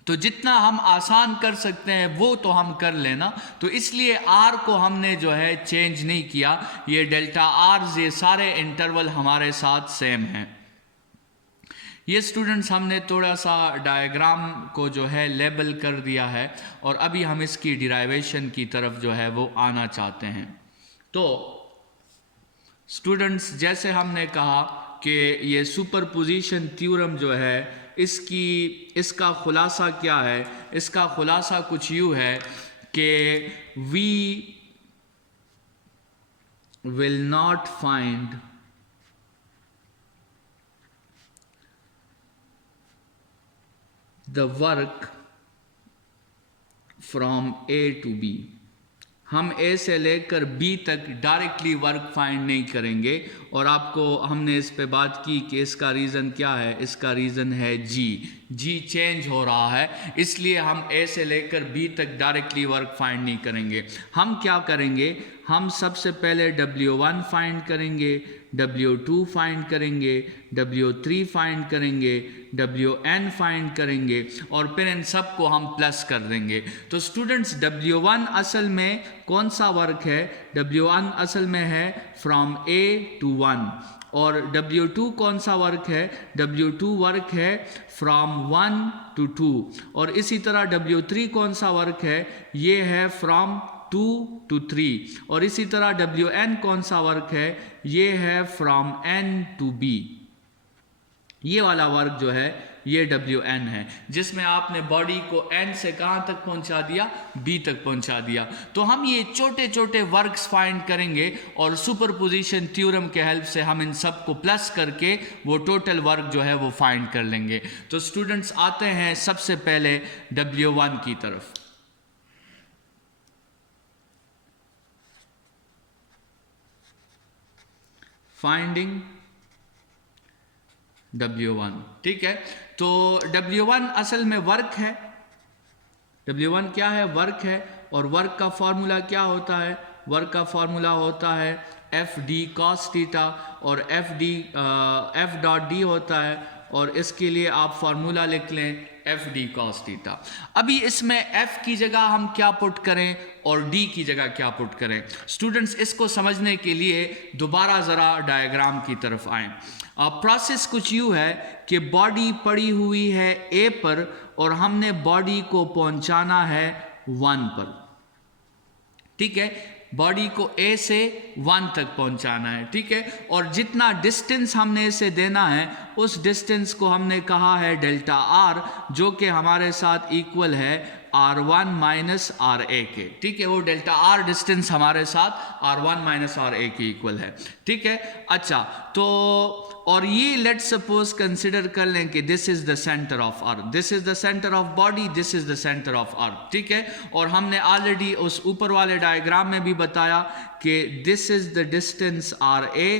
तो जितना हम आसान कर सकते हैं वो तो हम कर लेना, तो इसलिए r को हमने जो है चेंज नहीं किया। ये डेल्टा r, ये सारे इंटरवल हमारे साथ सेम हैं। ये स्टूडेंट्स हमने थोड़ा सा डायग्राम को जो है लेबल कर दिया है, और अभी हम इसकी डिराइवेशन की तरफ जो है वो आना चाहते हैं। तो स्टूडेंट्स, जैसे हमने कहा कि ये सुपरपोजिशन थ्योरम जो है, इसका खुलासा क्या है? इसका खुलासा कुछ यूँ है कि we will not find the work from A to B। हम A से लेकर B तक डायरेक्टली वर्क फाइंड नहीं करेंगे, और आपको हमने इस पे बात की कि इसका रीज़न क्या है। इसका रीज़न है जी चेंज हो रहा है, इसलिए हम A से लेकर B तक डायरेक्टली वर्क फाइंड नहीं करेंगे। हम क्या करेंगे? हम सबसे पहले W1 फाइंड करेंगे, W2 फाइंड करेंगे, W3 फाइंड करेंगे, Wn फाइंड करेंगे, और फिर इन सब को हम प्लस कर देंगे। तो स्टूडेंट्स, W1 असल में कौन सा वर्क है? W1 असल में है फ्रॉम A टू 1, और W2 कौन सा वर्क है? W2 वर्क है फ्रॉम 1 टू 2, और इसी तरह W3 कौन सा वर्क है? ये है फ्रॉम 2 टू 3, और इसी तरह Wn कौन सा वर्क है? ये है फ्रॉम N टू B। ये वाला वर्क जो है ये Wn है, जिसमें आपने बॉडी को N से कहाँ तक पहुंचा दिया? B तक पहुंचा दिया। तो हम ये छोटे छोटे वर्क्स फाइंड करेंगे, और सुपरपोजिशन थ्योरम के हेल्प से हम इन सब को प्लस करके वो टोटल वर्क जो है वो फाइंड कर लेंगे। तो स्टूडेंट्स, आते हैं सबसे पहले W1 की तरफ। फाइंडिंग W1, ठीक है। तो W1 असल में वर्क है। W1 क्या है? वर्क है। और वर्क का फॉर्मूला क्या होता है? वर्क का फॉर्मूला होता है FD cos थीटा, और F डॉट D होता है, और इसके लिए आप फॉर्मूला लिख लें FD cos थीटा। अभी इसमें F की जगह हम क्या पुट करें और D की जगह क्या पुट करें? स्टूडेंट्स, इसको समझने के लिए दोबारा ज़रा डायग्राम की तरफ आएं। प्रोसेस कुछ यूँ है कि बॉडी पड़ी हुई है A पर, और हमने बॉडी को पहुंचाना है 1 पर, ठीक है। बॉडी को A से 1 तक पहुंचाना है, ठीक है। और जितना डिस्टेंस हमने इसे देना है, उस डिस्टेंस को हमने कहा है डेल्टा R, जो कि हमारे साथ इक्वल है R1 माइनस RA के, ठीक है। वो डेल्टा R डिस्टेंस हमारे साथ R1 माइनस RA के इक्वल है, ठीक है। अच्छा, तो और ये लेट सपोज कंसिडर कर लें कि this is the centre of earth, this is the centre of body, this is the centre of earth, ठीक है। और हमने ऑलरेडी उस ऊपर वाले डायग्राम में भी बताया कि this is the distance RA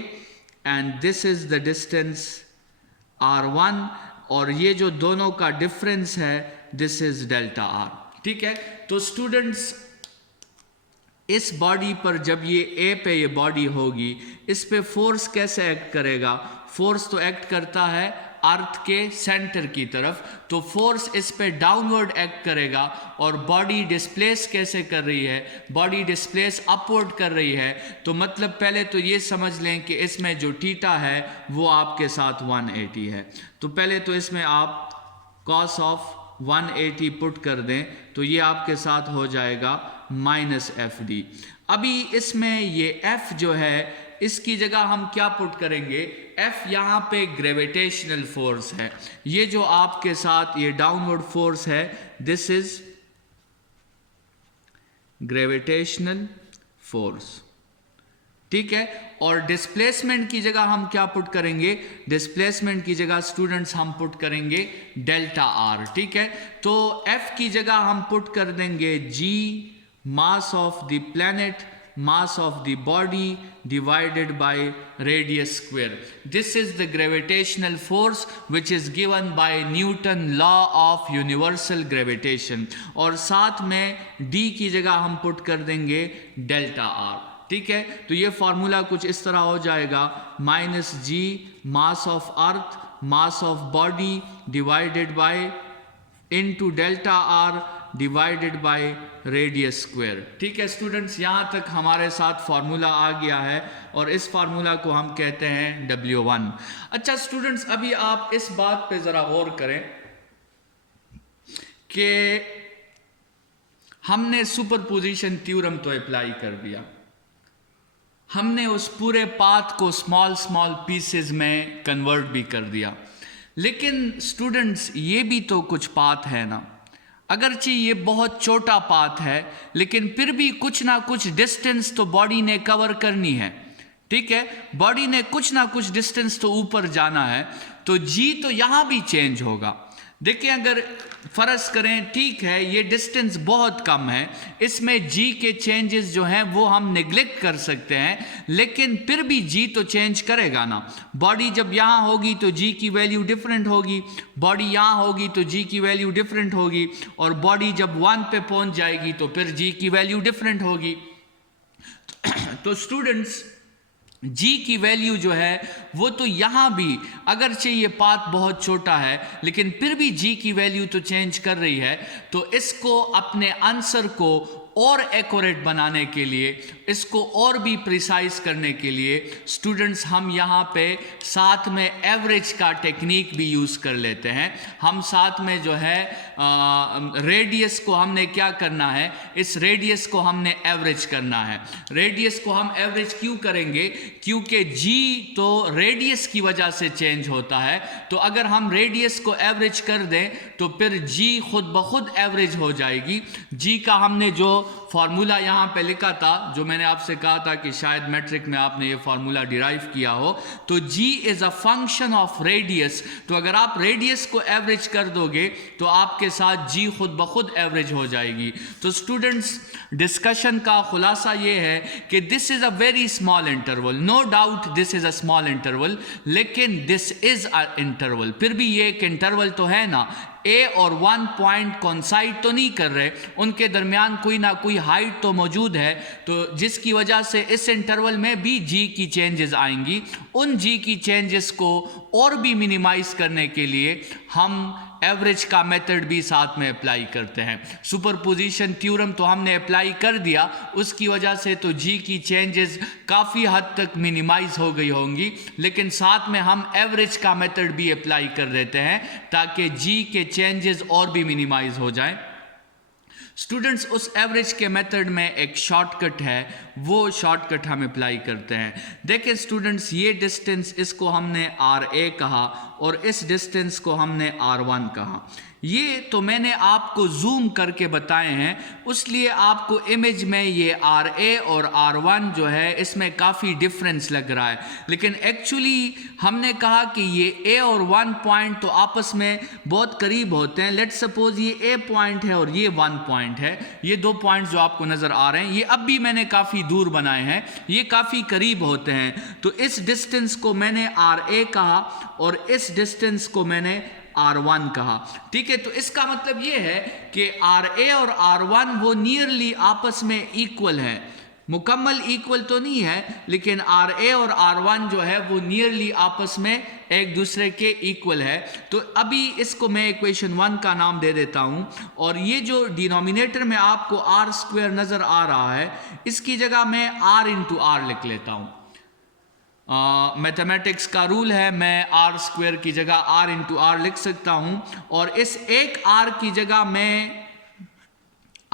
and this is the distance R1, और ये जो दोनों का डिफरेंस है दिस इज डेल्टा R, ठीक है। तो स्टूडेंट्स, इस बॉडी पर जब ये A पे ये बॉडी होगी, इस पे फोर्स कैसे एक्ट करेगा? फोर्स तो एक्ट करता है अर्थ के सेंटर की तरफ, तो फोर्स इस पे डाउनवर्ड एक्ट करेगा। और बॉडी डिस्प्लेस कैसे कर रही है? बॉडी डिस्प्लेस अपवर्ड कर रही है। तो मतलब पहले तो ये समझ लें कि इसमें जो थीटा है वो आपके साथ 180 है। तो पहले तो इसमें आप cos ऑफ 180 पुट कर दें, तो ये आपके साथ हो जाएगा माइनस FD। अभी इसमें ये F जो है इसकी जगह हम क्या पुट करेंगे, F यहाँ पे ग्रेविटेशनल फोर्स है। ये जो आपके साथ ये डाउनवर्ड फोर्स है, दिस इज ग्रेविटेशनल फोर्स, ठीक है। और डिस्प्लेसमेंट की जगह हम क्या पुट करेंगे, डिस्प्लेसमेंट की जगह स्टूडेंट्स हम पुट करेंगे डेल्टा आर, ठीक है। तो F की जगह हम पुट कर देंगे G, mass of the planet, mass of the body divided by radius square. This is the gravitational force which is given by Newton law of universal gravitation. और साथ में D की जगह हम पुट कर देंगे डेल्टा आर, ठीक है। तो ये फॉर्मूला कुछ इस तरह हो जाएगा, minus G mass of earth mass of body divided by into delta R divided by radius square, ठीक है स्टूडेंट्स। यहाँ तक हमारे साथ फार्मूला आ गया है और इस फार्मूला को हम कहते हैं W1। अच्छा स्टूडेंट्स, अभी आप इस बात पे ज़रा गौर करें कि हमने सुपरपोजिशन थ्योरम तो अप्लाई कर दिया, हमने उस पूरे पाथ को स्मॉल स्मॉल पीसेस में कन्वर्ट भी कर दिया, लेकिन स्टूडेंट्स ये भी तो कुछ पाथ है ना। अगरचे ये बहुत छोटा पाथ है, लेकिन फिर भी कुछ ना कुछ डिस्टेंस तो बॉडी ने कवर करनी है, ठीक है। बॉडी ने कुछ ना कुछ डिस्टेंस तो ऊपर जाना है, तो जी तो यहाँ भी चेंज होगा। देखिए अगर फर्ज करें, ठीक है ये डिस्टेंस बहुत कम है, इसमें जी के चेंजेस जो हैं वो हम नेग्लेक्ट कर सकते हैं, लेकिन फिर भी जी तो चेंज करेगा ना। बॉडी जब यहाँ होगी तो जी की वैल्यू डिफरेंट होगी, बॉडी यहाँ होगी तो जी की वैल्यू डिफरेंट होगी, और बॉडी जब 1 पे पहुँच जाएगी तो फिर जी की वैल्यू डिफरेंट होगी। तो स्टूडेंट्स जी की वैल्यू जो है वो तो यहाँ भी, अगरचे ये पाथ बहुत छोटा है, लेकिन फिर भी जी की वैल्यू तो चेंज कर रही है। तो इसको अपने आंसर को और एक्यूरेट बनाने के लिए, इसको और भी प्रिसाइज करने के लिए स्टूडेंट्स हम यहाँ पे साथ में एवरेज का टेक्निक भी यूज़ कर लेते हैं। हम साथ में जो है रेडियस को हमने क्या करना है, इस रेडियस को हमने एवरेज करना है। रेडियस को हम एवरेज क्यों करेंगे, क्योंकि जी तो रेडियस की वजह से चेंज होता है। तो अगर हम रेडियस को एवरेज कर दें तो फिर जी खुद ब खुद एवरेज हो जाएगी। जी का हमने जो फॉर्मूला यहाँ पे लिखा था, जो मैंने आपसे कहा था कि शायद मैट्रिक में आपने ये फॉर्मूला डिराइव किया हो, तो g is a function of radius. तो अगर आप रेडियस को एवरेज कर दोगे तो आपके साथ g खुद ब खुद एवरेज हो जाएगी। तो स्टूडेंट्स डिस्कशन का खुलासा ये है कि this is a very small interval, no doubt this is a small interval, लेकिन दिस इज अ इंटरवल। फिर भी ये एक इंटरवल तो है ना, ए और 1 पॉइंट कॉन्साइड तो नहीं कर रहे, उनके दरमियान कोई ना कोई हाइट तो मौजूद है, तो जिसकी वजह से इस इंटरवल में भी जी की चेंजेस आएंगी। उन जी की चेंजेस को और भी मिनिमाइज करने के लिए हम एवरेज का मेथड भी साथ में अप्लाई करते हैं। सुपरपोजिशन थ्योरम तो हमने अप्लाई कर दिया, उसकी वजह से तो जी की चेंजेस काफ़ी हद तक मिनिमाइज हो गई होंगी, लेकिन साथ में हम एवरेज का मेथड भी अप्लाई कर देते हैं ताकि जी के चेंजेस और भी मिनिमाइज हो जाएं। स्टूडेंट्स उस एवरेज के मेथड में एक शॉर्टकट है, वो शॉर्टकट हम अप्लाई करते हैं। देखिए स्टूडेंट्स, ये डिस्टेंस इसको हमने RA कहा और इस डिस्टेंस को हमने R1 कहा। ये तो मैंने आपको जूम करके बताए हैं, उसलिए आपको इमेज में ये RA और R1 जो है इसमें काफ़ी डिफरेंस लग रहा है, लेकिन एक्चुअली हमने कहा कि ये A और 1 पॉइंट तो आपस में बहुत करीब होते हैं। लेट्स सपोज ये A पॉइंट है और ये 1 पॉइंट है, ये 2 पॉइंट्स जो आपको नज़र आ रहे हैं ये अब भी मैंने काफ़ी दूर बनाए हैं, ये काफ़ी करीब होते हैं। तो इस डिस्टेंस को मैंने RA कहा और इस डिस्टेंस को मैंने R1 कहा, ठीक है। तो इसका मतलब ये है कि RA और R1 वो नियरली आपस में इक्वल है, मुकम्मल इक्वल तो नहीं है, लेकिन RA और R1 जो है वो नियरली आपस में एक दूसरे के इक्वल है। तो अभी इसको मैं इक्वेशन 1 का नाम दे देता हूं, और ये जो डिनोमिनेटर में आपको R² नज़र आ रहा है, इसकी जगह मैं R इंटू R लिख लेता हूं। मैथमेटिक्स का रूल है, मैं R² की जगह R इंटू R लिख सकता हूं, और इस एक R की जगह मैं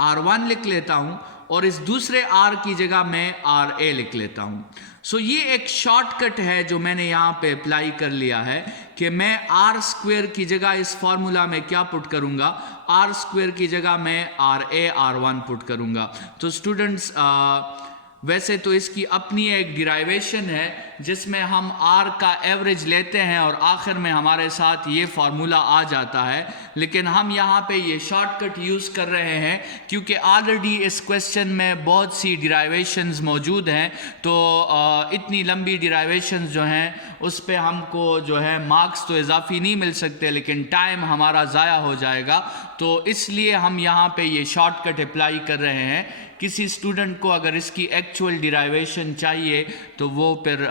R1 लिख लेता हूं, और इस दूसरे आर की जगह मैं आर ए लिख लेता हूँ। सो ये एक शॉर्टकट है जो मैंने यहाँ पे अप्लाई कर लिया है कि मैं आर स्क्वायर की जगह इस फॉर्मूला में क्या पुट करूँगा, आर स्क्वायर की जगह मैं R A R one put करूँगा। तो स्टूडेंट्स वैसे तो इसकी अपनी एक डिराइवेशन है जिसमें हम r का एवरेज लेते हैं और आखिर में हमारे साथ ये फार्मूला आ जाता है, लेकिन हम यहाँ पे ये शॉर्टकट यूज़ कर रहे हैं क्योंकि ऑलरेडी इस क्वेश्चन में बहुत सी डिराइवेशंस मौजूद हैं। तो इतनी लंबी डिराइवेशंस जो हैं उस पे हमको जो है मार्क्स तो इजाफी नहीं मिल सकते, लेकिन टाइम हमारा ज़ाया हो जाएगा। तो इसलिए हम यहाँ पे ये शॉर्टकट अप्लाई कर रहे हैं। किसी स्टूडेंट को अगर इसकी एक्चुअल डिराइवेशन चाहिए तो वो फिर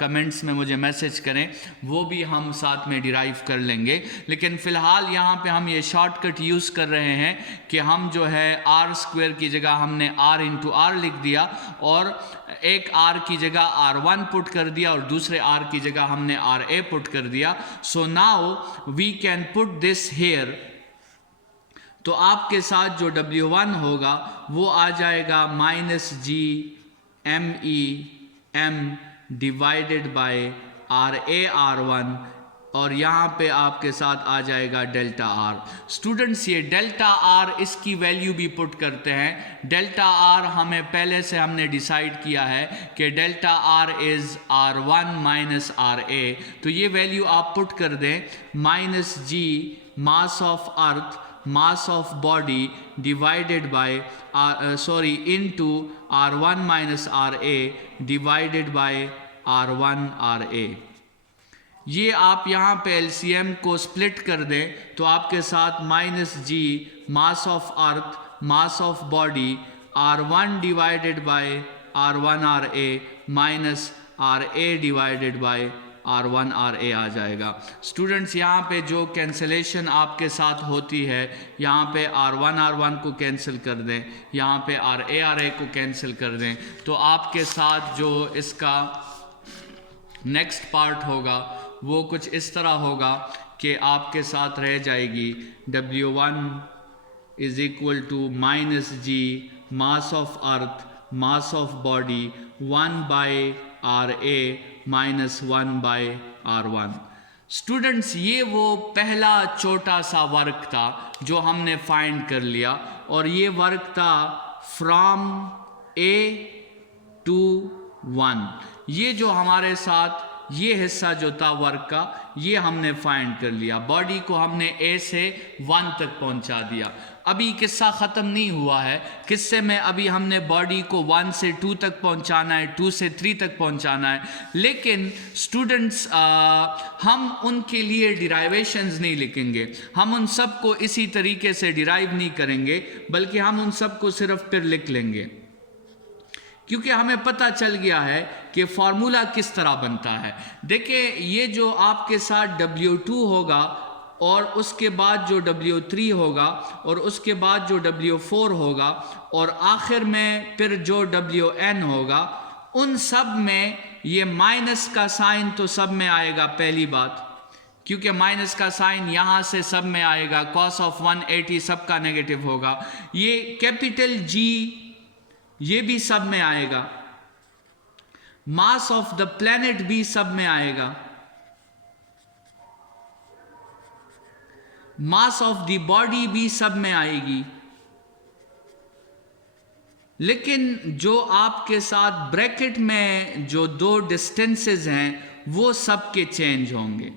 कमेंट्स में मुझे मैसेज करें, वो भी हम साथ में डिराइव कर लेंगे। लेकिन फ़िलहाल यहाँ पे हम ये शॉर्टकट यूज़ कर रहे हैं कि हम जो है आर स्क्वायर की जगह हमने आर इंटू आर लिख दिया और एक आर की जगह आर वन पुट कर दिया और दूसरे आर की जगह हमने आर ए पुट कर दिया। So now we can put this here. तो आपके साथ जो W1 होगा वो आ जाएगा minus G M E M divided by R A R one, और यहाँ पे आपके साथ आ जाएगा डेल्टा आर। स्टूडेंट्स ये डेल्टा आर इसकी वैल्यू भी पुट करते हैं। डेल्टा आर हमें पहले से हमने डिसाइड किया है कि delta R is R one minus R A. तो ये वैल्यू आप पुट कर दें, minus G mass of earth mass of body divided by into R1 minus RA divided by R1 RA। ये आप यहाँ पे LCM को स्प्लिट कर दें तो आपके साथ minus G mass of earth mass of body R1 divided by R1 RA minus RA divided by R1 RA आ जाएगा। स्टूडेंट्स यहाँ पे जो कैंसलेशन आपके साथ होती है, यहाँ पे R1 R1 को कैंसिल कर दें, यहाँ पे RA RA को कैंसिल कर दें, तो आपके साथ जो इसका नेक्स्ट पार्ट होगा वो कुछ इस तरह होगा कि आपके साथ रह जाएगी W1 is equal to minus G mass of earth mass of body 1 by RA minus 1 by R1। Students ये वो पहला छोटा सा वर्क था जो हमने फाइंड कर लिया, और ये वर्क था फ्रॉम A टू 1। ये जो हमारे साथ ये हिस्सा जो था वर्क का ये हमने फाइंड कर लिया। बॉडी को हमने A से 1 तक पहुंचा दिया। अभी किस्सा ख़त्म नहीं हुआ है, किस्से में अभी हमने बॉडी को 1 से 2 तक पहुंचाना है, 2 से 3 तक पहुंचाना है। लेकिन स्टूडेंट्स हम उनके लिए डिराइवेशंस नहीं लिखेंगे, हम उन सब को इसी तरीके से डिराइव नहीं करेंगे, बल्कि हम उन सब को सिर्फ फिर लिख लेंगे, क्योंकि हमें पता चल गया है कि फार्मूला किस तरह बनता है। देखिए ये जो आपके साथ W2 होगा और उसके बाद जो W3 होगा और उसके बाद जो W4 होगा और आखिर में फिर जो WN होगा, उन सब में ये माइनस का साइन तो सब में आएगा पहली बात, क्योंकि माइनस का साइन यहाँ से सब में आएगा। कॉस ऑफ 180 सबका नेगेटिव होगा। ये कैपिटल G ये भी सब में आएगा। मास ऑफ द प्लेनेट भी सब में आएगा। मास ऑफ द बॉडी भी सब में आएगी। लेकिन जो आपके साथ ब्रैकेट में जो दो डिस्टेंसेस हैं वो सबके चेंज होंगे।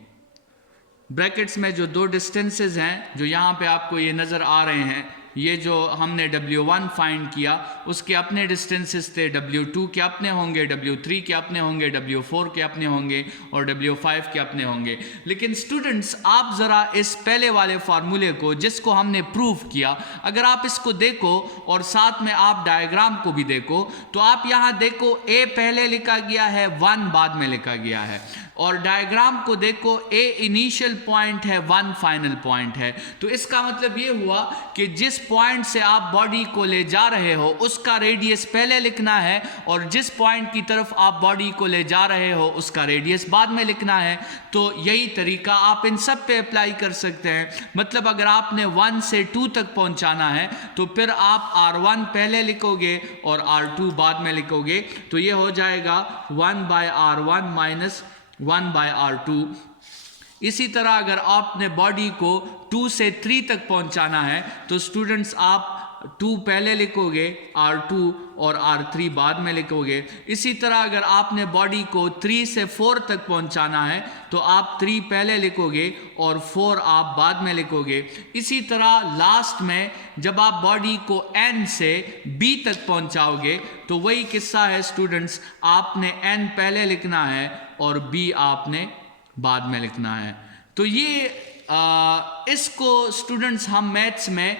ब्रैकेट्स में जो दो डिस्टेंसेस हैं जो यहाँ पे आपको ये नज़र आ रहे हैं, ये जो हमने W1 फाइंड किया उसके अपने डिस्टेंसेस थे, W2 के अपने होंगे, W3 के अपने होंगे, W4 के अपने होंगे और W5 के अपने होंगे। लेकिन स्टूडेंट्स आप ज़रा इस पहले वाले फार्मूले को जिसको हमने प्रूव किया, अगर आप इसको देखो और साथ में आप डायग्राम को भी देखो तो आप यहाँ देखो A पहले लिखा गया है, 1 बाद में लिखा गया है, और डायग्राम को देखो A इनिशियल पॉइंट है, 1 फाइनल पॉइंट है। तो इसका मतलब ये हुआ कि जिस पॉइंट से आप बॉडी को ले जा रहे हो उसका रेडियस पहले लिखना है, और जिस पॉइंट की तरफ आप बॉडी को ले जा रहे हो उसका रेडियस बाद में लिखना है। तो यही तरीका आप इन सब पे अप्लाई कर सकते हैं। मतलब अगर आपने 1 से 2 तक पहुंचाना है तो फिर आप r1 पहले लिखोगे और r2 बाद में लिखोगे, तो ये हो जाएगा 1/r1 माइनस 1/r2। इसी तरह अगर आपने बॉडी को 2 से 3 तक पहुंचाना है तो स्टूडेंट्स आप 2 पहले लिखोगे, r2 और r3 बाद में लिखोगे। इसी तरह अगर आपने बॉडी को 3 से 4 तक पहुंचाना है तो आप 3 पहले लिखोगे और 4 आप बाद में लिखोगे। इसी तरह लास्ट में जब आप बॉडी को n से b तक पहुंचाओगे तो वही किस्सा है स्टूडेंट्स, आपने n पहले लिखना है और b आपने बाद में लिखना है। तो ये इसको स्टूडेंट्स हम मैथ्स में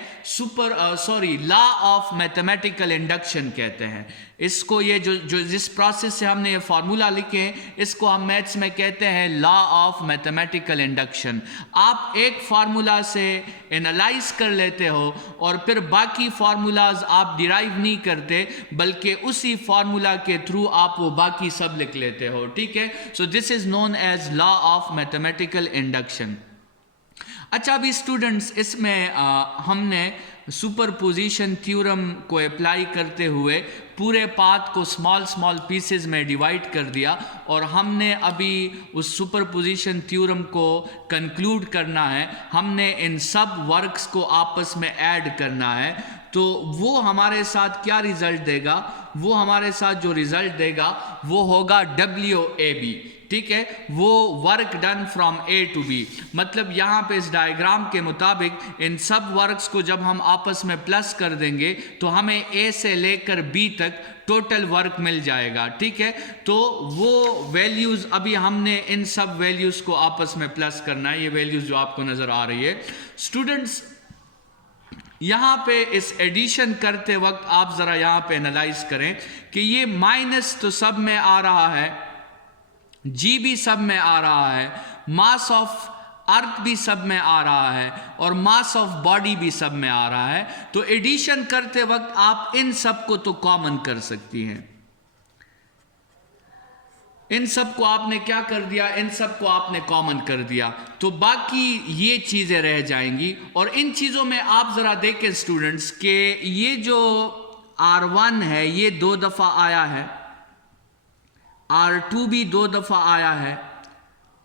लॉ ऑफ मैथमेटिकल इंडक्शन कहते हैं। इसको ये जो जिस प्रोसेस से हमने ये फार्मूला लिखे हैं इसको हम मैथ्स में कहते हैं लॉ ऑफ मैथमेटिकल इंडक्शन। आप एक फार्मूला से एनालाइज कर लेते हो और फिर बाकी फार्मूलाज आप डिराइव नहीं करते, बल्कि उसी फार्मूला के थ्रू आप वो बाकी सब लिख लेते हो। ठीक है, so this is known as law of mathematical induction. अच्छा, अभी स्टूडेंट्स इसमें हमने सुपरपोजिशन थ्योरम को अप्लाई करते हुए पूरे पाथ को स्मॉल पीसेस में डिवाइड कर दिया और हमने अभी उस सुपरपोजिशन थ्योरम को कंक्लूड करना है। हमने इन सब वर्क्स को आपस में ऐड करना है। तो वो हमारे साथ क्या रिजल्ट देगा? वो हमारे साथ जो रिजल्ट देगा वो होगा WAB। ठीक है, वो work done from A to B। मतलब यहाँ पे इस डायग्राम के मुताबिक इन सब वर्क्स को जब हम आपस में प्लस कर देंगे तो हमें A से लेकर B तक टोटल वर्क मिल जाएगा। ठीक है, तो वो वैल्यूज अभी हमने इन सब वैल्यूज को आपस में प्लस करना है। ये वैल्यूज जो आपको नजर आ रही है स्टूडेंट्स, यहाँ पे इस एडिशन करते वक्त आप जरा यहाँ पे एनालाइज करें कि ये माइनस तो सब में आ रहा है, जी भी सब में आ रहा है, मास ऑफ अर्थ भी सब में आ रहा है और मास ऑफ बॉडी भी सब में आ रहा है। तो एडिशन करते वक्त आप इन सब को तो कॉमन कर सकती हैं। इन सब को आपने क्या कर दिया? इन सब को आपने कॉमन कर दिया, तो बाकी ये चीजें रह जाएंगी। और इन चीजों में आप जरा देखें स्टूडेंट्स कि ये जो R1 है ये 2 दफा आया है, R2 भी 2 दफा आया है,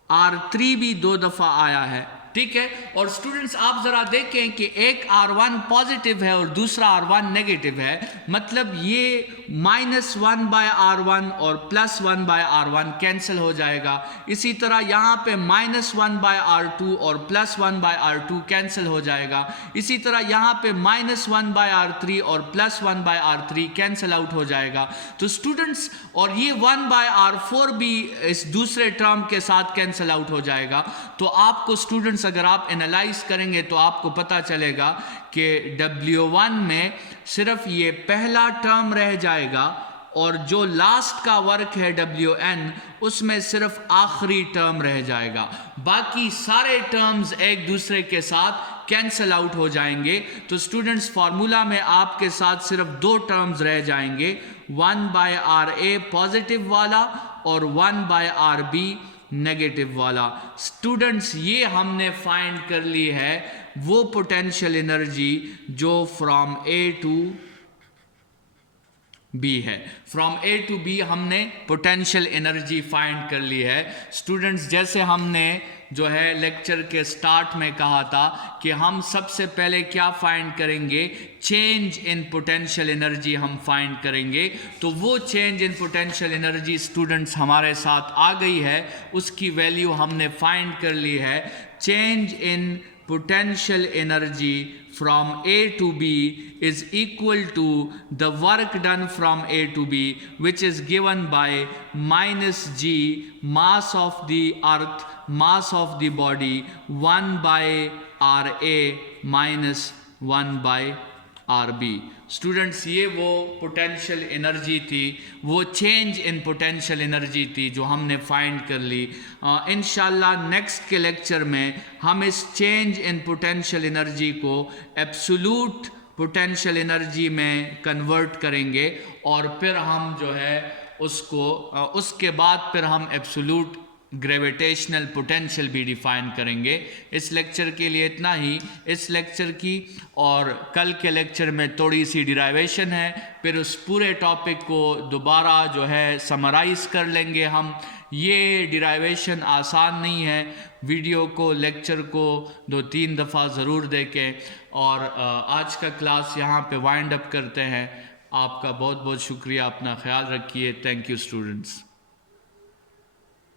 R3 भी 2 दफा आया है। ठीक है, और स्टूडेंट्स आप जरा देखें कि एक R1 पॉजिटिव है और दूसरा R1 नेगेटिव है। मतलब ये -1/R1 और +1/R1 कैंसिल हो जाएगा। इसी तरह यहाँ पे -1/R2 और +1/R2 कैंसिल हो जाएगा। इसी तरह यहाँ पे -1/R3 और +1/R3 कैंसिल आउट हो जाएगा। तो स्टूडेंट्स, और ये 1/R4 भी इस दूसरे टर्म के साथ कैंसिल आउट हो जाएगा। तो आपको स्टूडेंट्स अगर आप एनालाइज करेंगे तो आपको पता चलेगा कि W1 में सिर्फ ये पहला टर्म रह जाएगा और जो लास्ट का वर्क है WN उसमें सिर्फ आखिरी टर्म रह जाएगा। बाकी सारे टर्म्स एक दूसरे के साथ कैंसल आउट हो जाएंगे। तो स्टूडेंट्स, फार्मूला में आपके साथ सिर्फ 2 टर्म्स रह जाएंगे, 1/RA पॉजिटिव वाला और 1/RB नेगेटिव वाला। स्टूडेंट्स, ये हमने फाइंड कर ली है वो पोटेंशियल एनर्जी जो फ्रॉम A to B है। फ्रॉम A to B हमने पोटेंशियल एनर्जी फाइंड कर ली है। स्टूडेंट्स, जैसे हमने जो है लेक्चर के स्टार्ट में कहा था कि हम सबसे पहले क्या फाइंड करेंगे? चेंज इन पोटेंशियल एनर्जी हम फाइंड करेंगे। तो वो change in potential energy students हमारे साथ आ गई है, उसकी वैल्यू हमने फाइंड कर ली है। Change in potential energy from A to B is equal to the work done from A to B, which is given by minus G, mass of the earth, mass of the body, 1/RA minus 1/RB। Students, ये वो potential energy थी, वो change in potential energy थी जो हमने find कर ली। इंशाल्लाह next के लेक्चर में हम इस चेंज इन पोटेंशियल एनर्जी को एब्सोल्यूट पोटेंशियल एनर्जी में कन्वर्ट करेंगे और फिर हम जो है उसके बाद फिर हम एब्सोल्यूट ग्रेविटेशनल पोटेंशियल भी डिफाइन करेंगे। इस लेक्चर के लिए इतना ही। इस लेक्चर की और कल के लेक्चर में थोड़ी सी डिराइवेशन है, फिर उस पूरे टॉपिक को दोबारा जो है समराइज़ कर लेंगे हम। ये डिराइवेशन आसान नहीं है, वीडियो को लेक्चर को 2-3 दफ़ा ज़रूर देखें। और आज का क्लास यहाँ पे वाइंड अप करते हैं। आपका बहुत बहुत शुक्रिया, अपना ख्याल रखिए। Thank you students.